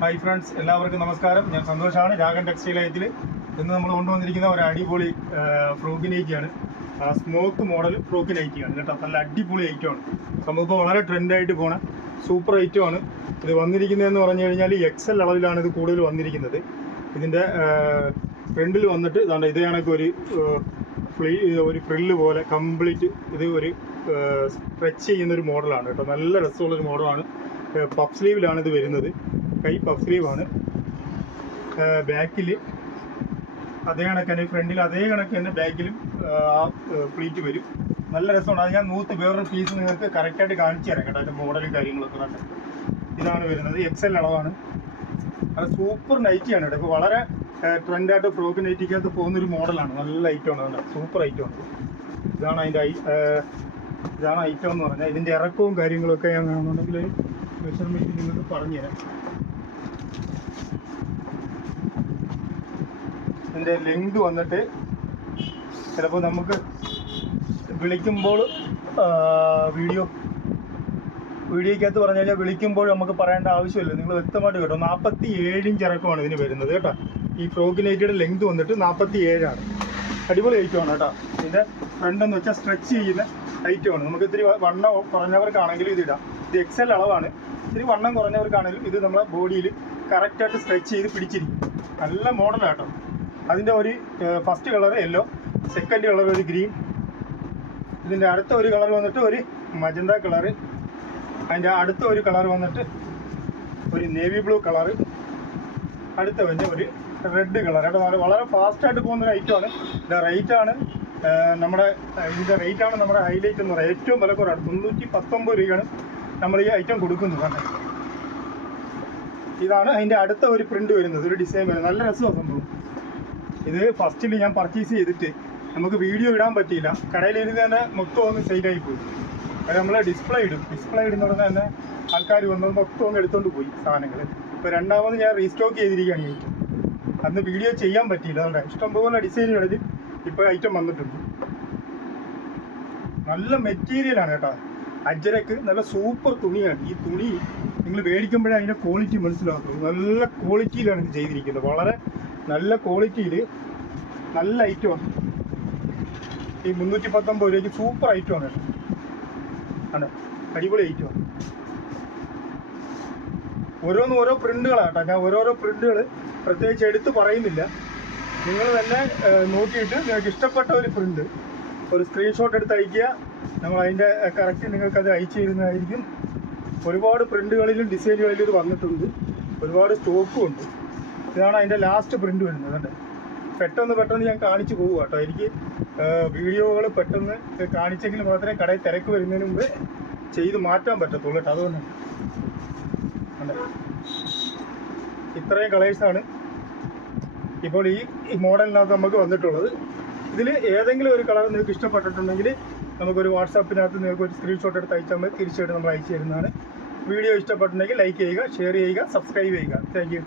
Hi friends, എല്ലാവർക്കും നമസ്കാരം. ഞാൻ സന്തോഷാണ്. രാഗൻ ടെക്സ്റ്റൈൽ ഐറ്റിൽ ഇന്ന് നമ്മൾ കൊണ്ടുവന്നിരിക്കുന്ന ഒരു അടിപൊളി ഫ്രോക്ക് നൈറ്റിയാണ്. സ്മോക്ക് മോഡൽ ഫ്രോക്ക് നൈറ്റിയാണ് കേട്ടോ. നല്ല അടിപൊളി ഐറ്റമാണ്. സംഭവം വളരെ ട്രെൻഡായിട്ട് പോണ സൂപ്പർ ഐറ്റമാണ്. ഇത് വന്നിരിക്കുന്നതെന്ന് പറഞ്ഞു കഴിഞ്ഞാൽ XL അളവിലാണ് ഇത് കൂടുതൽ വന്നിരിക്കുന്നത്. ഇതിൻ്റെ ഫ്രണ്ടിൽ വന്നിട്ട് ഇതാണ് ഇതേ കണക്ക് ഒരു ഫ്രില്ല് പോലെ കംപ്ലീറ്റ് ഇത് ഒരു സ്ട്രെച്ച് ചെയ്യുന്നൊരു മോഡലാണ് കേട്ടോ. നല്ല രസമുള്ളൊരു മോഡലാണ്. പഫ് സ്ലീവിലാണ് ഇത് വരുന്നത്. കൈ പഫ് സ്ലീവാണ്. ബാക്കിൽ അതേ കണക്ക് തന്നെ, ഫ്രണ്ടിൽ അതേ കണക്ക് തന്നെ ബാക്കിലും ആ പ്ലീറ്റ് വരും. നല്ല രസമാണ്. അത് ഞാൻ വേറൊരു പീസ് നിങ്ങൾക്ക് കറക്റ്റായിട്ട് കാണിച്ചു തരാം കേട്ടോ. അതിൻ്റെ മോഡലും കാര്യങ്ങളൊക്കെ കണ്ട് ഇതാണ് വരുന്നത്. XL അളവാണ്. അത് സൂപ്പർ നൈറ്റിയാണ് കേട്ടോ. ഇപ്പോൾ വളരെ ട്രെൻഡായിട്ട് ഫ്രോക്ക് നൈറ്റിക്കകത്ത് പോകുന്നൊരു മോഡലാണ്. നല്ല ഐറ്റമാണ് കേട്ടോ. സൂപ്പർ ഐറ്റമാണ്. ഇതാണ് ഐറ്റം എന്ന് പറഞ്ഞാൽ. ഇതിൻ്റെ ഇറക്കവും കാര്യങ്ങളൊക്കെ ഞാൻ കാണുന്നുണ്ടെങ്കിൽ മെഷർമെൻറ്റ് നിങ്ങൾക്ക് പറഞ്ഞുതരാം. ഇതിൻ്റെ ലെങ്ത് വന്നിട്ട് ചിലപ്പോൾ നമുക്ക് വിളിക്കുമ്പോൾ വീഡിയോയ്ക്കകത്ത് പറഞ്ഞു കഴിഞ്ഞാൽ വിളിക്കുമ്പോൾ നമുക്ക് പറയേണ്ട ആവശ്യമില്ല. നിങ്ങൾ വ്യക്തമായിട്ട് കേട്ടോ. 47 ഇഞ്ച് ഇറക്കമാണ് ഇതിന് വരുന്നത് കേട്ടോ. ഈ ഫ്രോക്ക് നൈറ്റിയുടെ ലെങ്ത് വന്നിട്ട് 47 അടിപൊളി ഐറ്റമാണ് കേട്ടോ. ഇതിൻ്റെ ഫ്രണ്ടെന്ന് വെച്ചാൽ സ്ട്രെച്ച് ചെയ്യുന്ന ഐറ്റമാണ്. നമുക്ക് ഇത്തിരി വണ്ണം കുറഞ്ഞവർക്കാണെങ്കിലും ഇതിടാം. ഇത് XL അളവാണ്. ഇത്തിരി വണ്ണം കുറഞ്ഞവർക്കാണെങ്കിലും ഇത് നമ്മളെ ബോഡിയിൽ കറക്റ്റായിട്ട് സ്ട്രെച്ച് ചെയ്ത് പിടിച്ചിരിക്കും. നല്ല മോഡലാണ് കേട്ടോ. അതിൻ്റെ ഒരു first colour yellow, second colour ഒരു ഗ്രീൻ, ഇതിൻ്റെ അടുത്ത ഒരു കളർ വന്നിട്ട് ഒരു മജന്ത കളറ്, അതിൻ്റെ അടുത്ത ഒരു കളർ വന്നിട്ട് ഒരു നേവി ബ്ലൂ കളറ്, അടുത്ത പിന്നെ ഒരു റെഡ് കളർ കേട്ടോ. വളരെ ഫാസ്റ്റായിട്ട് പോകുന്നൊരു ഐറ്റമാണ്. ഇതിൻ്റെ റേറ്റാണ് നമ്മുടെ ഹൈലൈറ്റ് എന്ന് പറയുന്നത്. ഏറ്റവും വില കുറവാണ്. 319 രൂപയാണ് നമ്മൾ ഈ ഐറ്റം കൊടുക്കുന്നത്. ഇതാണ് അതിൻ്റെ അടുത്ത ഒരു പ്രിൻ്റ് വരുന്നത്, ഒരു ഡിസൈൻ വരുന്നത്. നല്ല രസമാണ് സംഭവം. ഇത് ഫസ്റ്റിൽ ഞാൻ പർച്ചേസ് ചെയ്തിട്ട് നമുക്ക് വീഡിയോ ഇടാൻ പറ്റിയില്ല. കടയിലിരുന്ന് തന്നെ മൊത്തം ഒന്ന് സെയിലായി പോയി. അത് നമ്മൾ ഡിസ്പ്ലേ ഇടുന്ന ഉടനെ തന്നെ ആൾക്കാർ വന്നത് മൊത്തം ഒന്ന് എടുത്തുകൊണ്ട് പോയി സാധനങ്ങൾ. ഇപ്പോൾ രണ്ടാമത് ഞാൻ റീസ്റ്റോക്ക് ചെയ്തിരിക്കുകയാണ് ഈ ഐറ്റം. അന്ന് വീഡിയോ ചെയ്യാൻ പറ്റിയില്ല. അതുകൊണ്ട് ഇഷ്ടംപോലെ ഡിസൈനുകളിൽ ഇപ്പോൾ ഐറ്റം വന്നിട്ടുണ്ട്. നല്ല മെറ്റീരിയലാണ് കേട്ടോ. അജ്രക്ക് നല്ല സൂപ്പർ തുണിയാണ്. ഈ തുണി നിങ്ങൾ മേടിക്കുമ്പോഴേ അതിൻ്റെ ക്വാളിറ്റി മനസ്സിലാക്കും. നല്ല ക്വാളിറ്റിയിലാണ് ഇത് ചെയ്തിരിക്കുന്നത്. വളരെ നല്ല ക്വാളിറ്റിയിൽ നല്ല ഐറ്റമാണ്. ഈ 319 രൂപയ്ക്ക് സൂപ്പർ ഐറ്റമാണ് കേട്ടോ. ആണ്, അടിപൊളി ഐറ്റമാണ്. ഓരോ പ്രിൻ്റുകളാണ് കേട്ടോ. ഞാൻ ഓരോരോ പ്രിൻ്റുകൾ പ്രത്യേകിച്ച് എടുത്ത് പറയുന്നില്ല. നിങ്ങൾ തന്നെ നോക്കിയിട്ട് നിങ്ങൾക്ക് ഇഷ്ടപ്പെട്ട ഒരു പ്രിൻ്റ് ഒരു സ്ക്രീൻഷോട്ട് എടുത്ത് അയയ്ക്കുക. നമ്മൾ അതിൻ്റെ കറക്റ്റ് നിങ്ങൾക്കത് അയച്ചു തരുന്നതായിരിക്കും. ഒരുപാട് പ്രിൻ്റുകളിലും ഡിസൈനുകളിലും ഇത് വന്നിട്ടുണ്ട്. ഒരുപാട് സ്റ്റോക്കും ഉണ്ട്. ഇതാണ് അതിൻ്റെ ലാസ്റ്റ് പ്രിൻ്റ് വരുന്നത് കേട്ടോ. പെട്ടെന്ന് ഞാൻ കാണിച്ചു പോകുക കേട്ടോ. എനിക്ക് വീഡിയോകൾ പെട്ടെന്ന് കാണിച്ചെങ്കിൽ മാത്രമേ കടയിൽ തിരക്ക് വരുന്നതിന് മുമ്പ് ചെയ്ത് മാറ്റാൻ പറ്റത്തുള്ളൂ കേട്ടോ. അതുകൊണ്ടാണ് ഇത്രയും കളേഴ്സാണ് ഇപ്പോൾ ഈ മോഡലിനകത്ത് നമുക്ക് വന്നിട്ടുള്ളത്. ഇതിൽ ഏതെങ്കിലും ഒരു കളർ നിങ്ങൾക്ക് ഇഷ്ടപ്പെട്ടിട്ടുണ്ടെങ്കിൽ നമുക്കൊരു വാട്സാപ്പിനകത്ത് നിങ്ങൾക്ക് ഒരു സ്ക്രീൻഷോട്ട് എടുത്ത് അയച്ചാൽ മതി. തീർച്ചയായിട്ടും നമ്മൾ അയച്ചു തരുന്നതാണ്. വീഡിയോ ഇഷ്ടപ്പെട്ടിട്ടുണ്ടെങ്കിൽ ലൈക്ക് ചെയ്യുക, ഷെയർ ചെയ്യുക, സബ്സ്ക്രൈബ് ചെയ്യുക. Thank you.